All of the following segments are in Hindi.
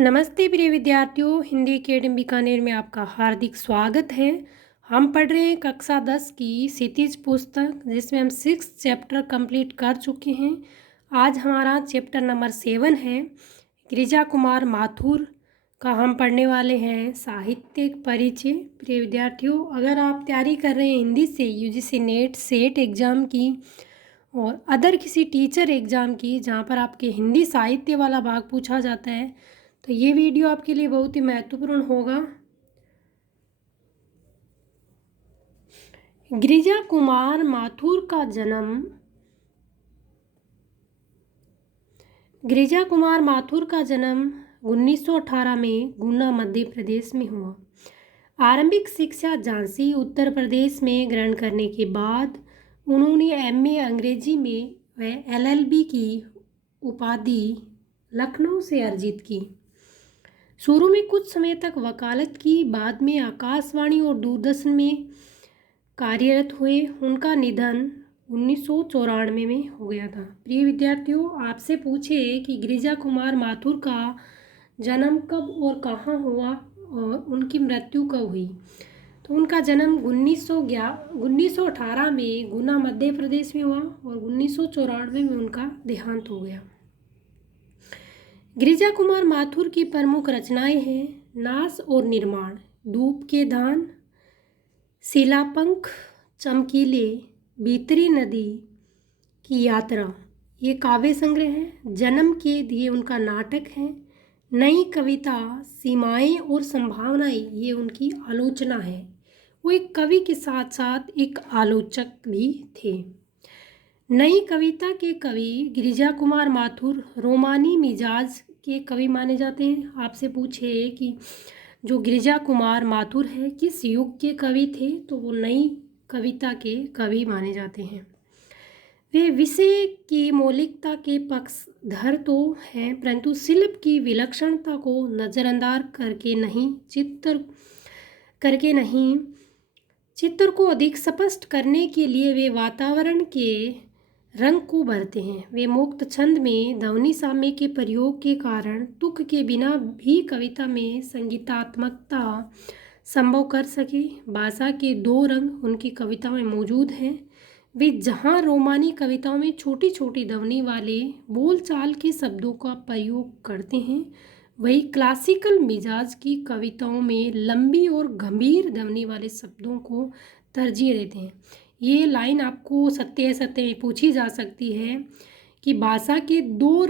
नमस्ते प्रिय विद्यार्थियों, हिंदी अकेडमी बीकानेर में आपका हार्दिक स्वागत है। हम पढ़ रहे हैं कक्षा 10 की क्षितिज पुस्तक, जिसमें हम 6 चैप्टर कंप्लीट कर चुके हैं। आज हमारा चैप्टर नंबर 7 है। गिरिजा कुमार माथुर का हम पढ़ने वाले हैं साहित्यिक परिचय। प्रिय विद्यार्थियों, अगर आप तैयारी कर रहे हैं हिंदी से यूजीसी नेट सेट एग्ज़ाम की और अदर किसी टीचर एग्ज़ाम की जहाँ पर आपके हिंदी साहित्य वाला भाग पूछा जाता है, तो ये वीडियो आपके लिए बहुत ही महत्वपूर्ण होगा। गिरिजा कुमार माथुर का जन्म 1918 में गुना मध्य प्रदेश में हुआ। आरंभिक शिक्षा झांसी उत्तर प्रदेश में ग्रहण करने के बाद उन्होंने एमए अंग्रेजी में व एलएलबी की उपाधि लखनऊ से अर्जित की। शुरू में कुछ समय तक वकालत की, बाद में आकाशवाणी और दूरदर्शन में कार्यरत हुए। उनका निधन 1994 में हो गया था। प्रिय विद्यार्थियों, आपसे पूछे कि गिरिजा कुमार माथुर का जन्म कब और कहाँ हुआ और उनकी मृत्यु कब हुई, तो उनका जन्म 1918 में गुना मध्य प्रदेश में हुआ और 1994 में उनका देहांत हो गया। गिरिजा कुमार माथुर की प्रमुख रचनाएं हैं नाश और निर्माण, धूप के दान, शिलापंख, चमकीले, भीतरी नदी की यात्रा, ये काव्य संग्रह है। जन्म के दिए उनका नाटक है। नई कविता, सीमाएं और संभावनाएं, ये उनकी आलोचना है। वो एक कवि के साथ साथ एक आलोचक भी थे। नई कविता के कवि गिरिजा कुमार माथुर रोमानी मिजाज के कवि माने जाते हैं। आपसे पूछे कि जो गिरिजा कुमार माथुर है किस युग के कवि थे, तो वो नई कविता के कवि माने जाते हैं। वे विषय की मौलिकता के पक्षधर तो हैं, परंतु शिल्प की विलक्षणता को नज़रअंदाज करके नहीं, चित्र को अधिक स्पष्ट करने के लिए वे वातावरण के रंग को भरते हैं। वे मुक्त छंद में ध्वनि साम्य के प्रयोग के कारण तुक के बिना भी कविता में संगीतात्मकता संभव कर सके। भाषा के दो रंग उनकी कविता में मौजूद हैं। वे जहाँ रोमानी कविताओं में छोटी छोटी ध्वनि वाले बोलचाल के शब्दों का प्रयोग करते हैं, वही क्लासिकल मिजाज की कविताओं में लंबी और गंभीर ध्वनि वाले शब्दों को तरजीह देते हैं। ये लाइन आपको सत्य सत्य में पूछी जा सकती है कि भाषा के दो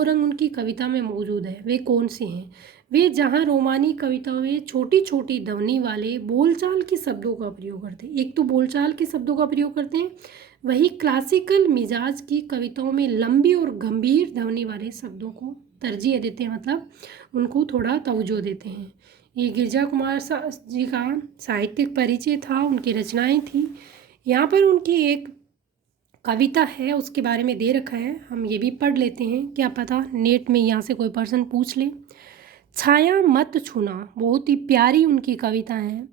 रंग उनकी कविता में मौजूद है, वे कौन से हैं। वे जहाँ रोमानी कविताओं में छोटी छोटी ध्वनि वाले बोलचाल के शब्दों का प्रयोग करते हैं, एक तो बोलचाल के शब्दों का प्रयोग करते हैं, वही क्लासिकल मिजाज की कविताओं में लंबी और गंभीर ध्वनि वाले शब्दों को तरजीह देते हैं, मतलब उनको थोड़ा तवज्जो देते हैं। ये गिरिजा कुमार जी का साहित्यिक परिचय था, उनकी रचनाएं थी। यहाँ पर उनकी एक कविता है, उसके बारे में दे रखा है, हम ये भी पढ़ लेते हैं, क्या पता नेट में यहाँ से कोई पर्सन पूछ ले। छाया मत छूना, बहुत ही प्यारी उनकी कविता है।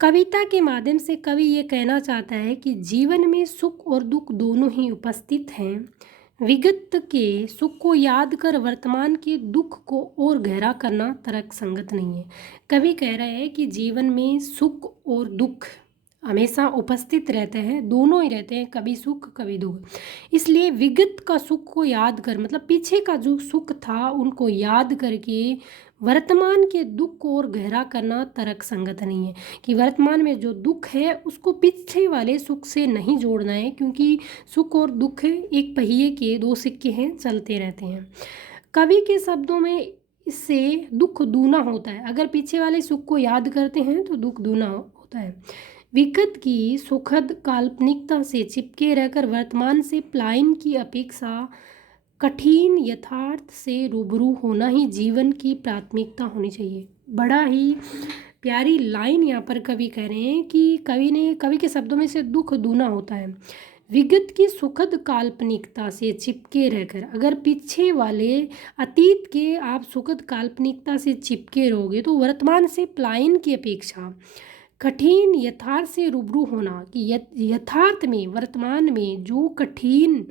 कविता के माध्यम से कवि ये कहना चाहता है कि जीवन में सुख और दुख दोनों ही उपस्थित हैं। विगत के सुख को याद कर वर्तमान के दुख को और गहरा करना तर्क संगत नहीं है। कवि कह रहे हैं कि जीवन में सुख और दुख हमेशा उपस्थित रहते हैं, दोनों ही रहते हैं, कभी सुख कभी दुख। इसलिए विगत का सुख को याद कर, मतलब पीछे का जो सुख था उनको याद करके वर्तमान के दुख को और गहरा करना तर्क संगत नहीं है। कि वर्तमान में जो दुख है उसको पीछे वाले सुख से नहीं जोड़ना है, क्योंकि सुख और दुख एक पहिए के दो सिक्के हैं, चलते रहते हैं। कवि के शब्दों में इससे दुख दूना होता है, अगर पीछे वाले सुख को याद करते हैं तो दुख दूना होता है। विगत की सुखद काल्पनिकता से चिपके रहकर वर्तमान से पलायन की अपेक्षा कठिन यथार्थ से रूबरू होना ही जीवन की प्राथमिकता होनी चाहिए। बड़ा ही प्यारी लाइन यहाँ पर कवि कह रहे हैं कि कवि के शब्दों में से दुख दूना होता है। विगत की सुखद काल्पनिकता से चिपके रहकर, अगर पीछे वाले अतीत के आप सुखद काल्पनिकता से चिपके रहोगे तो वर्तमान से पलायन की अपेक्षा कठिन यथार्थ से रूबरू होना, कि यथार्थ में वर्तमान में जो कठिन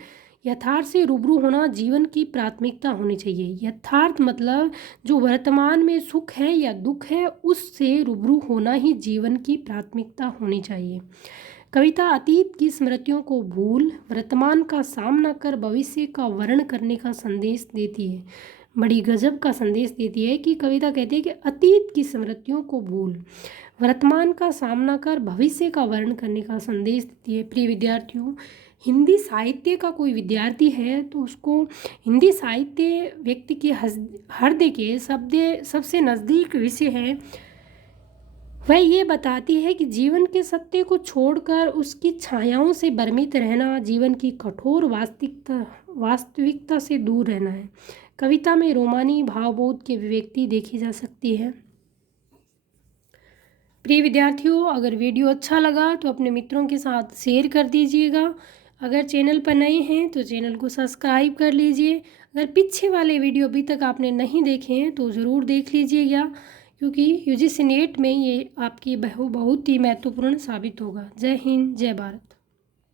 यथार्थ से रूबरू होना जीवन की प्राथमिकता होनी चाहिए। यथार्थ मतलब जो वर्तमान में सुख है या दुख है, उससे रूबरू होना ही जीवन की प्राथमिकता होनी चाहिए। कविता अतीत की स्मृतियों को भूल वर्तमान का सामना कर भविष्य का वर्ण करने का संदेश देती है। बड़ी गजब का संदेश देती है कि कविता कहती है कि अतीत की स्मृतियों को भूल वर्तमान का सामना कर भविष्य का वर्ण करने का संदेश देती है। प्रिय विद्यार्थियों, हिंदी साहित्य का कोई विद्यार्थी है तो उसको हिंदी साहित्य व्यक्ति के हृदय के सबसे नज़दीक विषय है। वह ये बताती है कि जीवन के सत्य को छोड़कर उसकी छायाओं से भ्रमित रहना जीवन की कठोर वास्तविकता से दूर रहना है। कविता में रोमानी भावबोध की अभिव्यक्ति देखी जा सकती है। प्रिय विद्यार्थियों, अगर वीडियो अच्छा लगा तो अपने मित्रों के साथ शेयर कर दीजिएगा। अगर चैनल पर नए हैं तो चैनल को सब्सक्राइब कर लीजिए। अगर पीछे वाले वीडियो अभी तक आपने नहीं देखे हैं तो ज़रूर देख लीजिएगा, क्योंकि यूजीसी नेट में ये आपकी बहुत ही महत्वपूर्ण साबित होगा। जय हिंद, जय भारत।